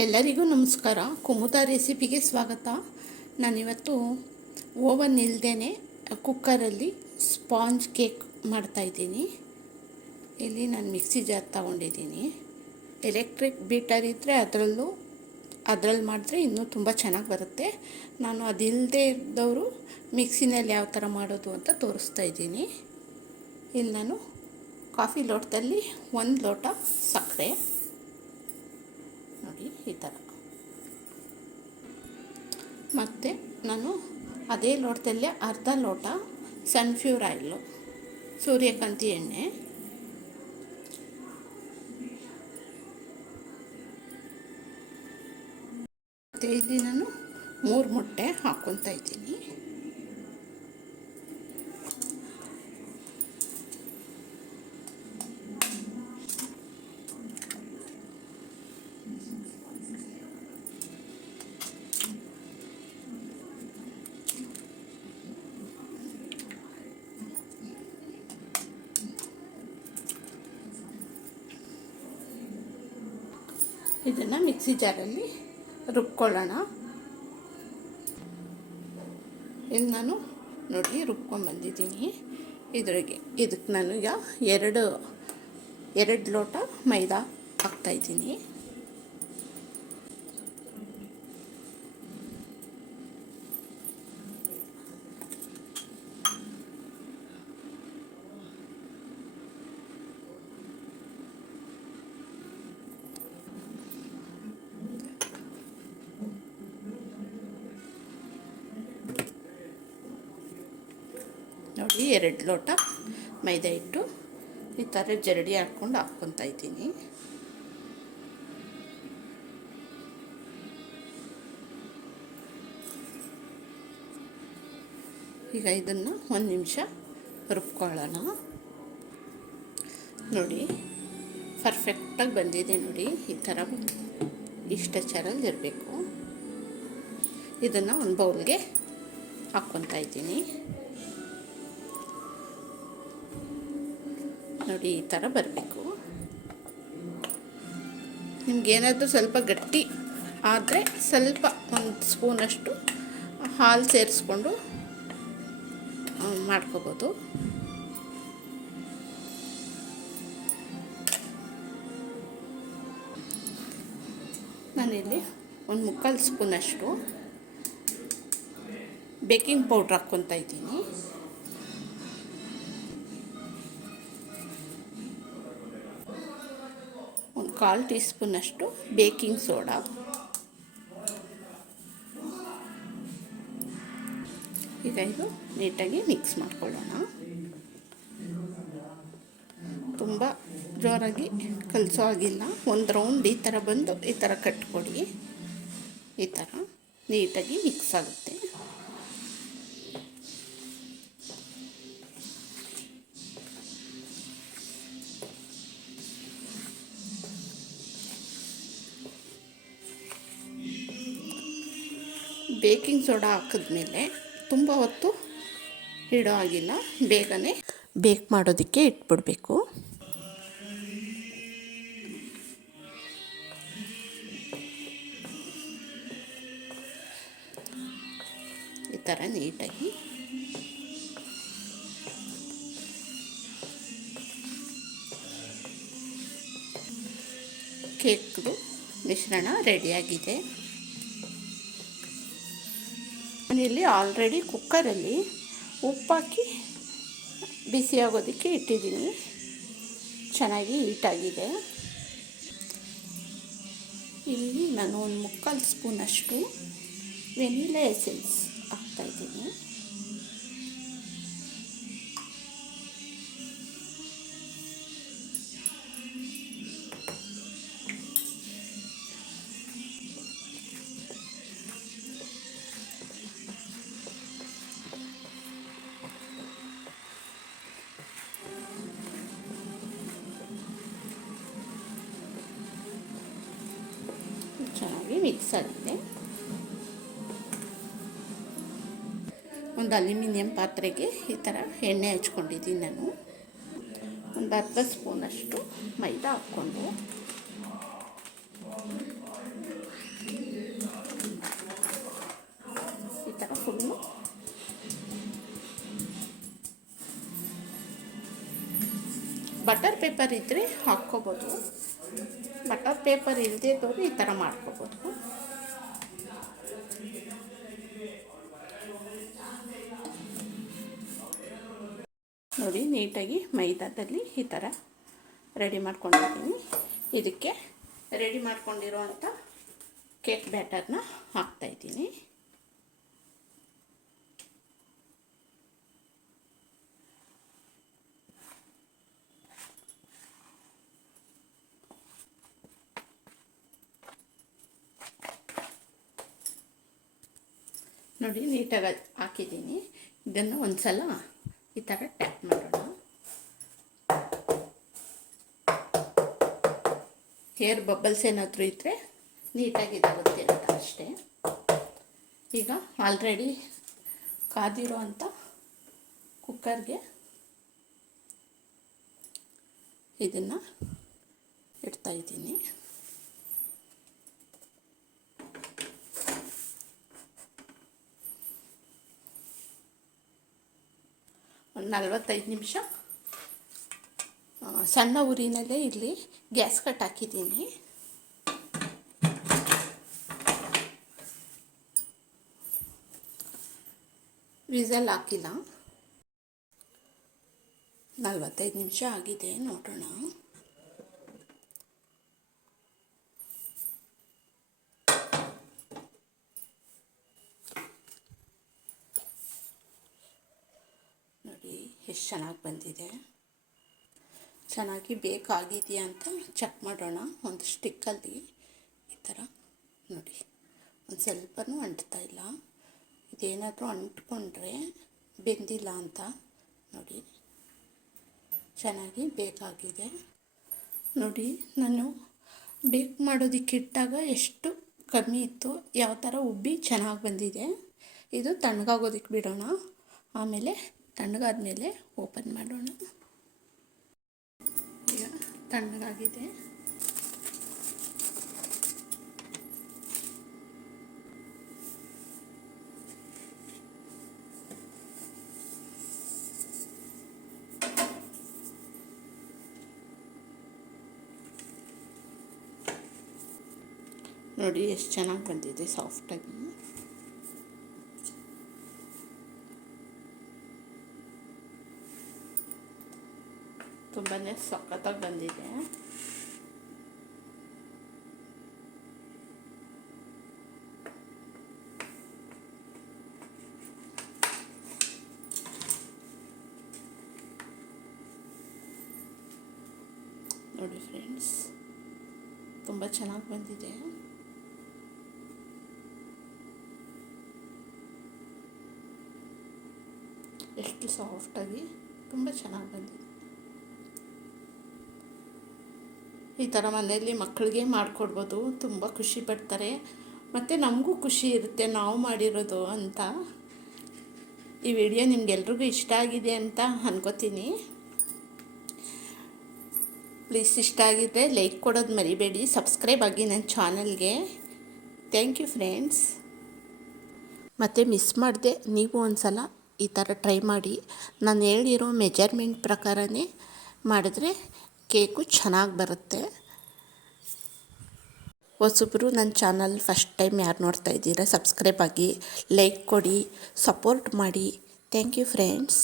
ಎಲ್ಲರಿಗೂ ನಮಸ್ಕಾರ. ಕುಮುದಾ ರೆಸಿಪಿಗೆ ಸ್ವಾಗತ. ನಾನಿವತ್ತು ಓವನ್ ಇಲ್ಲದೇ ಕುಕ್ಕರಲ್ಲಿ ಸ್ಪಾಂಜ್ ಕೇಕ್ ಮಾಡ್ತಾಯಿದ್ದೀನಿ. ಇಲ್ಲಿ ನಾನು ಮಿಕ್ಸಿ ಜಾರ್ ತಗೊಂಡಿದ್ದೀನಿ. ಎಲೆಕ್ಟ್ರಿಕ್ ಬೀಟರ್ ಇದ್ದರೆ ಅದರಲ್ಲಿ ಮಾಡಿದ್ರೆ ಇನ್ನೂ ತುಂಬ ಚೆನ್ನಾಗಿ ಬರುತ್ತೆ. ನಾನು ಅದಿಲ್ಲದೆ ಇದ್ದವರು ಮಿಕ್ಸಿನಲ್ಲಿ ಯಾವ ಥರ ಮಾಡೋದು ಅಂತ ತೋರಿಸ್ತಾ ಇದ್ದೀನಿ. ಇಲ್ಲಿ ನಾನು ಕಾಫಿ ಲೋಟದಲ್ಲಿ 1 ಲೋಟ ಸಕ್ಕರೆ, ನೋಡಿ ಈ ಥರ, ಮತ್ತು ನಾನು ಅದೇ ಲೋಟದಲ್ಲೇ ಅರ್ಧ ಲೋಟ ಸನ್ಫ್ಯೂರ್ ಆಯಿಲು, ಸೂರ್ಯಕಾಂತಿ ಎಣ್ಣೆ, ಮತ್ತು ಇಲ್ಲಿ ನಾನು 3 ಮೊಟ್ಟೆ ಹಾಕ್ಕೊತಾ ಇದ್ದೀನಿ. ಇದನ್ನು ಮಿಕ್ಸಿ ಜಾರಲ್ಲಿ ರುಬ್ಕೊಳ್ಳೋಣ. ಇಲ್ಲಿ ನಾನು ನೋಡಿ ರುಬ್ಕೊಂಡ್ಬಂದಿದ್ದೀನಿ. ಇದಕ್ಕೆ ನಾನು ಈಗ ಎರಡು ಲೋಟ ಮೈದಾ ಹಾಕ್ತಾಯಿದ್ದೀನಿ. ನೋಡಿ 2 ಲೋಟ ಮೈದಾ ಹಿಟ್ಟು ಈ ಥರ ಜರಡಿ ಹಾಕ್ಕೊಂಡು ಹಾಕ್ಕೊತಾ ಇದ್ದೀನಿ. ಈಗ ಇದನ್ನು 1 ನಿಮಿಷ ರುಬ್ಕೊಳ್ಳೋಣ. ನೋಡಿ ಪರ್ಫೆಕ್ಟಾಗಿ ಬಂದಿದೆ. ನೋಡಿ ಈ ಥರ ಇಷ್ಟರಲ್ಲಿ ಇರಬೇಕು. ಇದನ್ನು ಒಂದು ಬೌಲ್ಗೆ ಹಾಕ್ಕೊತಾ ಇದ್ದೀನಿ. ನೋಡಿ ಈ ಥರ ಬರಬೇಕು. ನಿಮಗೇನಾದರೂ ಸ್ವಲ್ಪ ಗಟ್ಟಿ ಆದರೆ ಸ್ವಲ್ಪ 1 ಸ್ಪೂನಷ್ಟು ಹಾಲು ಸೇರಿಸ್ಕೊಂಡು ಮಾಡ್ಕೋಬೋದು. ನಾನಿಲ್ಲಿ 1/4 ಸ್ಪೂನಷ್ಟು ಬೇಕಿಂಗ್ ಪೌಡ್ರ್ ಹಾಕ್ಕೊತಾ ಇದ್ದೀನಿ. ಒಂದು 1/4 ಟೀ ಸ್ಪೂನಷ್ಟು ಬೇಕಿಂಗ್ ಸೋಡಾ, ಈಗ ಇದು ನೀಟಾಗಿ ಮಿಕ್ಸ್ ಮಾಡ್ಕೊಳ್ಳೋಣ. ತುಂಬ ಜೋರಾಗಿ ಕಲಸೋ ಆಗಿಲ್ಲ. ಒಂದು ರೌಂಡ್ ಈ ಥರ ಬಂದು ಈ ಥರ ಕಟ್ಕೊಡಿ. ಈ ಥರ ನೀಟಾಗಿ ಮಿಕ್ಸ್ ಆಗುತ್ತೆ. ಬೇಕಿಂಗ್ ಸೋಡಾ ಹಾಕಿದ್ಮೇಲೆ ತುಂಬ ಹೊತ್ತು ಇಡೋ ಆಗಿಲ್ಲ, ಬೇಗನೆ ಬೇಕ್ ಮಾಡೋದಕ್ಕೆ ಇಟ್ಬಿಡಬೇಕು. ಈ ಥರ ನೀಟಾಗಿ ಕೇಕ್ದು ಮಿಶ್ರಣ ರೆಡಿಯಾಗಿದೆ. ನಾನಿಲ್ಲಿ ಆಲ್ರೆಡಿ ಕುಕ್ಕರಲ್ಲಿ ಉಪ್ಪಾಕಿ ಬಿಸಿ ಆಗೋದಕ್ಕೆ ಇಟ್ಟಿದ್ದೀನಿ. ಚೆನ್ನಾಗಿ ಹೀಟಾಗಿದೆ. ಇಲ್ಲಿ ನಾನು 1/4 ಸ್ಪೂನಷ್ಟು ವೆನಿಲಾ ಎಸೆನ್ಸ್ ಹಾಕ್ತಾಯಿದ್ದೀನಿ. ಚೆನ್ನಾಗಿ ಮಿಕ್ಸ್ ಆಗಿದೆ. ಒಂದು ಅಲ್ಯೂಮಿನಿಯಂ ಪಾತ್ರೆಗೆ ಈ ಥರ ಎಣ್ಣೆ ಹಚ್ಕೊಂಡಿದ್ದೀನಿ. ನಾನು ಒಂದು ಅರ್ಧ ಸ್ಪೂನಷ್ಟು ಮೈದಾ ಹಾಕ್ಕೊಂಡು ಪೇಪರ್ ಇದ್ದರೆ ಹಾಕ್ಕೋಬೋದು. ಬಟರ್ ಪೇಪರ್ ಇಲ್ಲದೇ ಇದ್ದವರು ಈ ಥರ ಮಾಡ್ಕೋಬೋದು. ನೋಡಿ, ನೀಟಾಗಿ ಮೈದಾದಲ್ಲಿ ಈ ಥರ ರೆಡಿ ಮಾಡ್ಕೊಂಡಿದ್ದೀನಿ. ಇದಕ್ಕೆ ರೆಡಿ ಮಾಡ್ಕೊಂಡಿರೋವಂಥ ಕೇಕ್ ಬ್ಯಾಟರ್ನ ಹಾಕ್ತಾಯಿದ್ದೀನಿ. ನೋಡಿ, ನೀಟಾಗಿ ಹಾಕಿದ್ದೀನಿ. ಇದನ್ನು ಒಂದು ಸಲ ಈ ಥರ ಟ್ಯಾಪ್ ಮಾಡೋಣ. ಏರ್ ಬಬಲ್ಸ್ ಏನಾದರೂ ಇದ್ದರೆ ನೀಟಾಗಿ ಇದಾಗುತ್ತೆ ಅಂತ ಅಷ್ಟೇ. ಈಗ ಆಲ್ರೆಡಿ ಕಾದಿರೋ ಅಂಥ ಕುಕ್ಕರ್ಗೆ ಇದನ್ನು ಇಡ್ತಾಯಿದ್ದೀನಿ. ಒಂದು 45 ನಿಮಿಷ ಸಣ್ಣ ಉರಿನಲ್ಲೇ ಇಲ್ಲಿ ಗ್ಯಾಸ್ ಕಟ್ ಹಾಕಿದ್ದೀನಿ. ವಿಸಲ್ ಹಾಕಿಲ್ಲ. 45 ನಿಮಿಷ ಆಗಿದೆ, ನೋಡೋಣ. ನೋಡಿ ಎಷ್ಟು ಚೆನ್ನಾಗಿ ಬಂದಿದೆ. ಚೆನ್ನಾಗಿ ಬೇಕಾಗಿದೆಯಾ ಅಂತ ಚೆಕ್ ಮಾಡೋಣ. ಒಂದು ಸ್ಟಿಕ್ಕಲ್ಲಿ ಈ ಥರ ನೋಡಿ, ಒಂದು ಸ್ವಲ್ಪನೂ ಅಂಟ್ತಾ ಇಲ್ಲ. ಇದೇನಾದರೂ ಅಂಟ್ಕೊಂಡ್ರೆ ಬೆಂದಿಲ್ಲ ಅಂತ. ನೋಡಿ, ಚೆನ್ನಾಗಿ ಬೇಕಾಗಿದೆ. ನೋಡಿ, ನಾನು ಬೇಕ್ ಮಾಡೋದಕ್ಕೆ ಇಟ್ಟಾಗ ಎಷ್ಟು ಕಮ್ಮಿ ಇತ್ತು, ಯಾವ ಥರ ಉಬ್ಬಿ ಚೆನ್ನಾಗಿ ಬಂದಿದೆ. ಇದು ತಣ್ಣಗಾಗೋದಕ್ಕೆ ಬಿಡೋಣ, ಆಮೇಲೆ ತಣ್ಣಗಾದ್ಮೇಲೆ ಓಪನ್ ಮಾಡೋಣ. ಈಗ ತಣ್ಣಗಾಗಿದೆ. ನೋಡಿ ಎಷ್ಟು ಚೆನ್ನಾಗಿ ಬಂದಿದೆ, ಸಾಫ್ಟಾಗಿ. ತುಂಬಾ ಸಖತ್ತಾಗಿ ಬಂದಿದೆ. ನೋಡಿ ಫ್ರೆಂಡ್ಸ್, ತುಂಬ ಚೆನ್ನಾಗಿ ಬಂದಿದೆ. ಎಷ್ಟು ಸಾಫ್ಟಾಗಿ ತುಂಬ ಚೆನ್ನಾಗಿ ಬಂದಿದೆ. ಈ ಥರ ಮನೆಯಲ್ಲಿ ಮಕ್ಕಳಿಗೆ ಮಾಡಿಕೊಡ್ಬೋದು, ತುಂಬ ಖುಷಿ ಪಡ್ತಾರೆ. ಮತ್ತು ನಮಗೂ ಖುಷಿ ಇರುತ್ತೆ ನಾವು ಮಾಡಿರೋದು ಅಂತ. ಈ ವಿಡಿಯೋ ನಿಮಗೆಲ್ರಿಗೂ ಇಷ್ಟ ಆಗಿದೆ ಅಂತ ಅನ್ಕೋತೀನಿ. ಪ್ಲೀಸ್ ಇಷ್ಟ ಆಗಿದ್ದರೆ ಲೈಕ್ ಕೊಡೋದು ಮರಿಬೇಡಿ, ಸಬ್ಸ್ಕ್ರೈಬ್ ಆಗಿ ನನ್ನ ಚಾನಲ್ಗೆ. Thank you friends. ಮತ್ತು ಮಿಸ್ ಮಾಡದೆ ನೀವು ಒಂದು ಸಲ ಈ ಥರ ಟ್ರೈ ಮಾಡಿ. ನಾನು ಹೇಳಿರೋ ಮೆಜರ್ಮೆಂಟ್ ಪ್ರಕಾರನೇ ಮಾಡಿದ್ರೆ ಕೇಕು ಚೆನ್ನಾಗಿ ಬರುತ್ತೆ. ಹೊಸಬ್ರು ನನ್ನ ಚಾನಲ್ ಫಸ್ಟ್ ಟೈಮ್ ಯಾರು ನೋಡ್ತಾ ಇದ್ದೀರಾ, ಸಬ್ಸ್ಕ್ರೈಬ್ ಆಗಿ, ಲೈಕ್ ಕೊಡಿ, ಸಪೋರ್ಟ್ ಮಾಡಿ. Thank you friends.